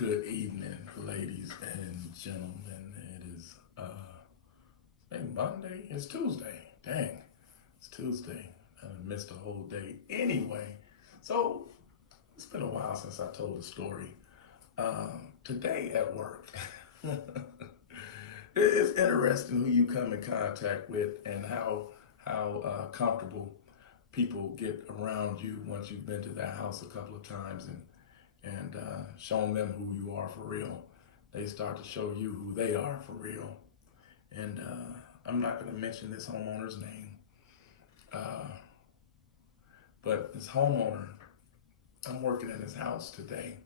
Good evening, ladies and gentlemen. It is Monday. It's Tuesday. Dang, it's Tuesday. I missed a whole day. Anyway, so it's been a while since I told the story. Today at work, it's interesting who you come in contact with and how comfortable people get around you once you've been to that house a couple of times and shown them who you are for real. They start to show you who they are for real. And I'm not going to mention this homeowner's name, uh, but this homeowner, I'm working in his house today,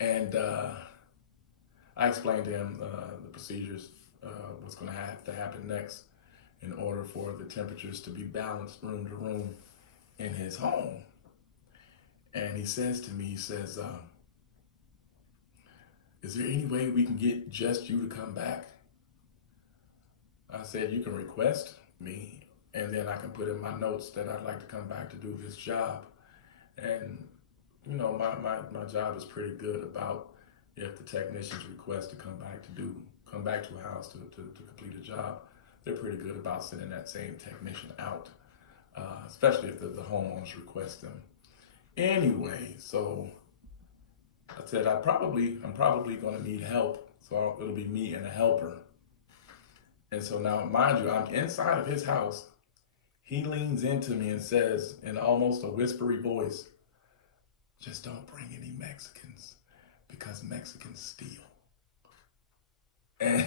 and I explained to him the procedures, what's going to have to happen next in order for the temperatures to be balanced room to room in his home. And he says to me, he says, is there any way we can get just you to come back? I said, you can request me, and then I can put in my notes that I'd like to come back to do this job. And, you know, my job is pretty good about if the technicians request to come back to a house to complete a job, they're pretty good about sending that same technician out, especially if the homeowners request them. Anyway, so I said I'm probably going to need help, so it'll be me and a helper. And so now, mind you, I'm inside of his house. He leans into me and says, in almost a whispery voice, "Just don't bring any Mexicans because Mexicans steal." And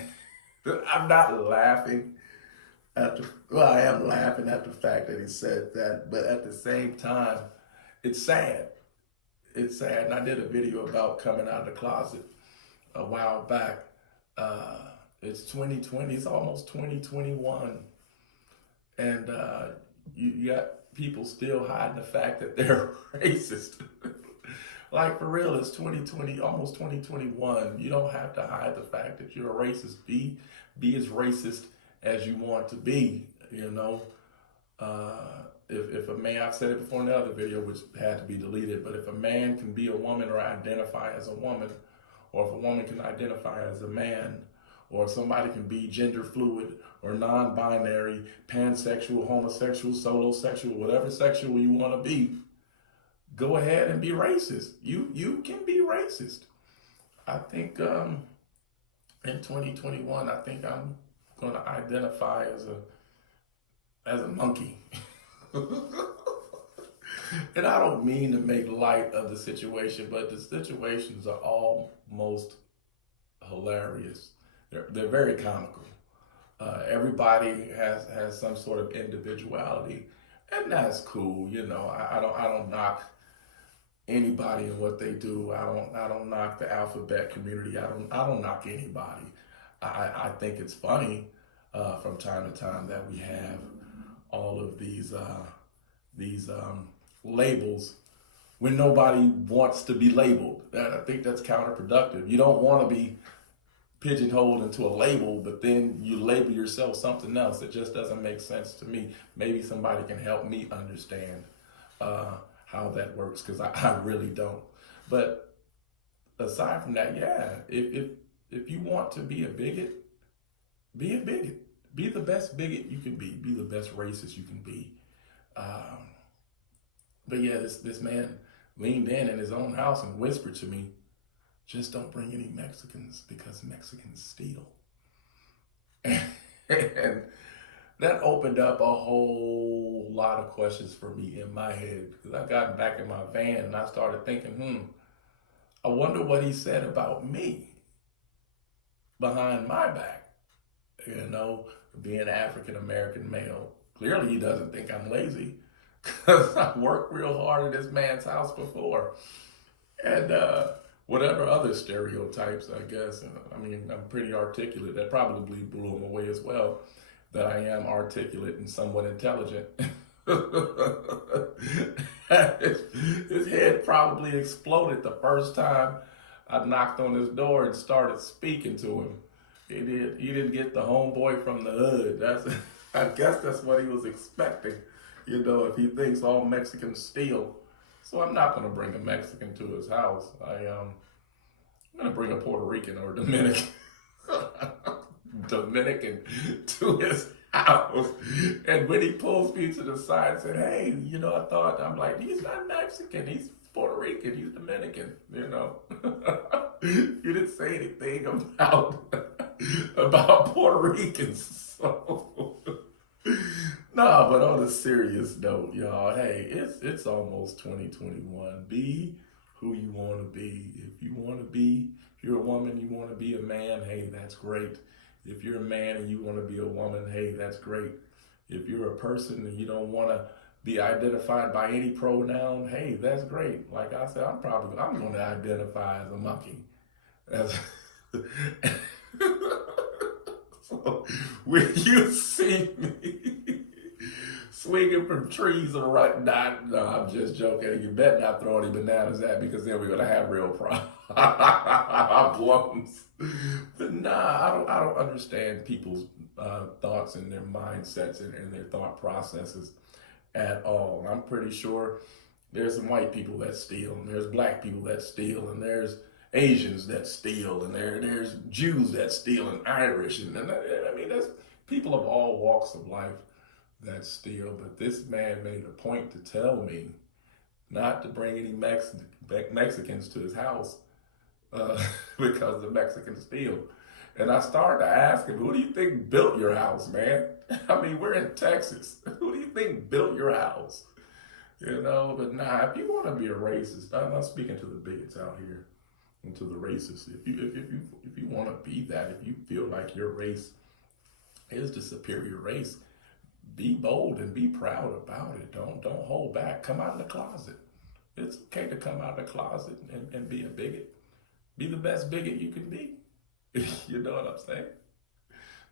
I'm not laughing I am laughing at the fact that he said that, but at the same time, it's sad. It's sad. And I did a video about coming out of the closet a while back. It's 2020. It's almost 2021. And you got people still hiding the fact that they're racist. Like, for real, it's 2020, almost 2021. You don't have to hide the fact that you're a racist. Be as racist as you want to be, you know. If a man, I've said it before in the other video, which had to be deleted, but if a man can be a woman or identify as a woman, or if a woman can identify as a man, or if somebody can be gender fluid or non-binary, pansexual, homosexual, solosexual, whatever sexual you want to be, go ahead and be racist. You can be racist. I think in 2021, I think I'm going to identify as a monkey. And I don't mean to make light of the situation, but the situations are almost hilarious. They're very comical. Everybody has some sort of individuality, and that's cool. You know, I don't knock anybody and what they do. I don't knock the alphabet community. I don't knock anybody. I think it's funny from time to time that we have all of these labels when nobody wants to be labeled. I think that's counterproductive. You don't want to be pigeonholed into a label, but then you label yourself something else. It just doesn't make sense to me. Maybe somebody can help me understand how that works, because I really don't. But aside from that, yeah, if you want to be a bigot, be a bigot. Be the best bigot you can be. Be the best racist you can be. But yeah, this man leaned in his own house and whispered to me, "Just don't bring any Mexicans because Mexicans steal." And that opened up a whole lot of questions for me in my head, because I got back in my van and I started thinking, I wonder what he said about me behind my back, you know, being an African-American male. Clearly he doesn't think I'm lazy, because I worked real hard at this man's house before. And whatever other stereotypes, I guess. I mean, I'm pretty articulate. That probably blew him away as well, that I am articulate and somewhat intelligent. His head probably exploded the first time I knocked on his door and started speaking to him. He didn't get the homeboy from the hood. I guess that's what he was expecting. You know, if he thinks all Mexicans steal. So I'm not going to bring a Mexican to his house. I'm gonna bring a Puerto Rican or Dominican to his house. And when he pulls me to the side and said, hey, I thought, I'm like, he's not Mexican, he's Puerto Rican, he's Dominican. You didn't say anything about Puerto Ricans. So no, but on a serious note, y'all, hey, it's almost 2021. Be who you want to be. If you're a woman, you want to be a man, hey, that's great. If you're a man and you want to be a woman, hey, that's great. If you're a person and you don't want to be identified by any pronoun, hey, that's great. Like I said, I'm going to identify as a monkey. So when you see me swinging from trees or whatnot, no, I'm just joking. You better not throw any bananas at me, because then we're gonna have real problems. But nah, I don't understand people's thoughts and their mindsets and their thought processes at all. I'm pretty sure there's some white people that steal, and there's black people that steal, and there's Asians that steal, and there's Jews that steal, and Irish, and I mean, there's people of all walks of life that steal. But this man made a point to tell me not to bring any Mexicans to his house because the Mexicans steal. And I started to ask him, who do you think built your house, man? I mean, we're in Texas. Who do you think built your house? But nah, if you want to be a racist, I'm not speaking to the bigots out here and to the racists. If you want to be that, if you feel like your race is the superior race, be bold and be proud about it. Don't hold back. Come out of the closet. It's okay to come out of the closet and be a bigot. Be the best bigot you can be. You know what I'm saying?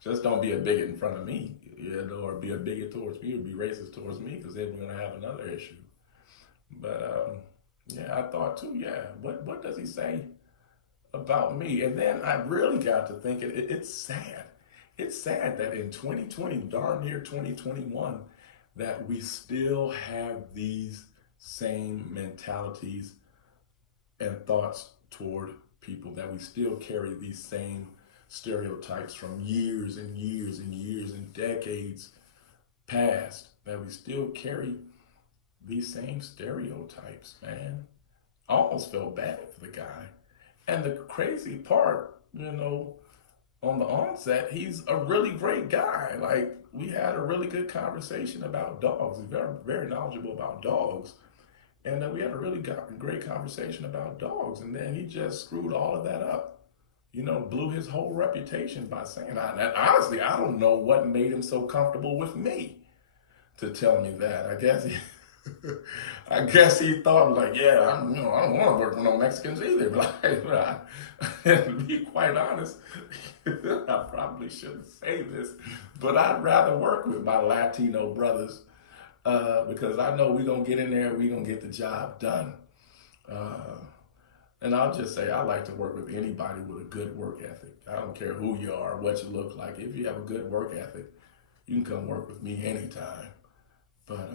Just don't be a bigot in front of me, or be a bigot towards me, or be racist towards me, because then we're going to have another issue. But yeah, I thought too, what does he say about me? And then I really got to thinking, it's sad. It's sad that in 2020, darn near 2021, that we still have these same mentalities and thoughts toward people, that we still carry these same stereotypes from years and years and years and decades past, that we still carry these same stereotypes, man. I almost felt bad for the guy. And the crazy part, on the onset, he's a really great guy. Like, we had a really good conversation about dogs. He's very, very knowledgeable about dogs. And we had a really great conversation about dogs. And then he just screwed all of that up. Blew his whole reputation by saying that. And honestly, I don't know what made him so comfortable with me to tell me that. I guess he thought, like, I don't want to work with no Mexicans either. But to be quite honest, I probably shouldn't say this, but I'd rather work with my Latino brothers because I know we're going to get in there, we're going to get the job done. And I'll just say, I like to work with anybody with a good work ethic. I don't care who you are, what you look like. If you have a good work ethic, you can come work with me anytime. But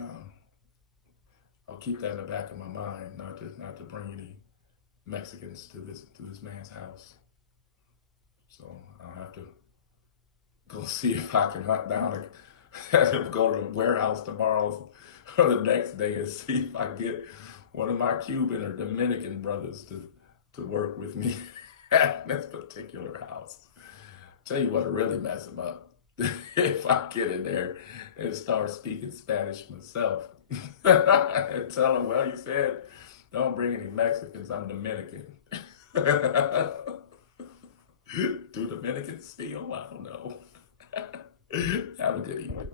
I'll keep that in the back of my mind, not to bring any Mexicans to this man's house. So I'll have to go see if I can hunt down go to the warehouse tomorrow or the next day and see if I get one of my Cuban or Dominican brothers to work with me at this particular house. Tell you what'll really mess him up if I get in there and start speaking Spanish myself. And tell him, well, you said don't bring any Mexicans, I'm Dominican. Do Dominicans steal? I don't know. Have a good evening.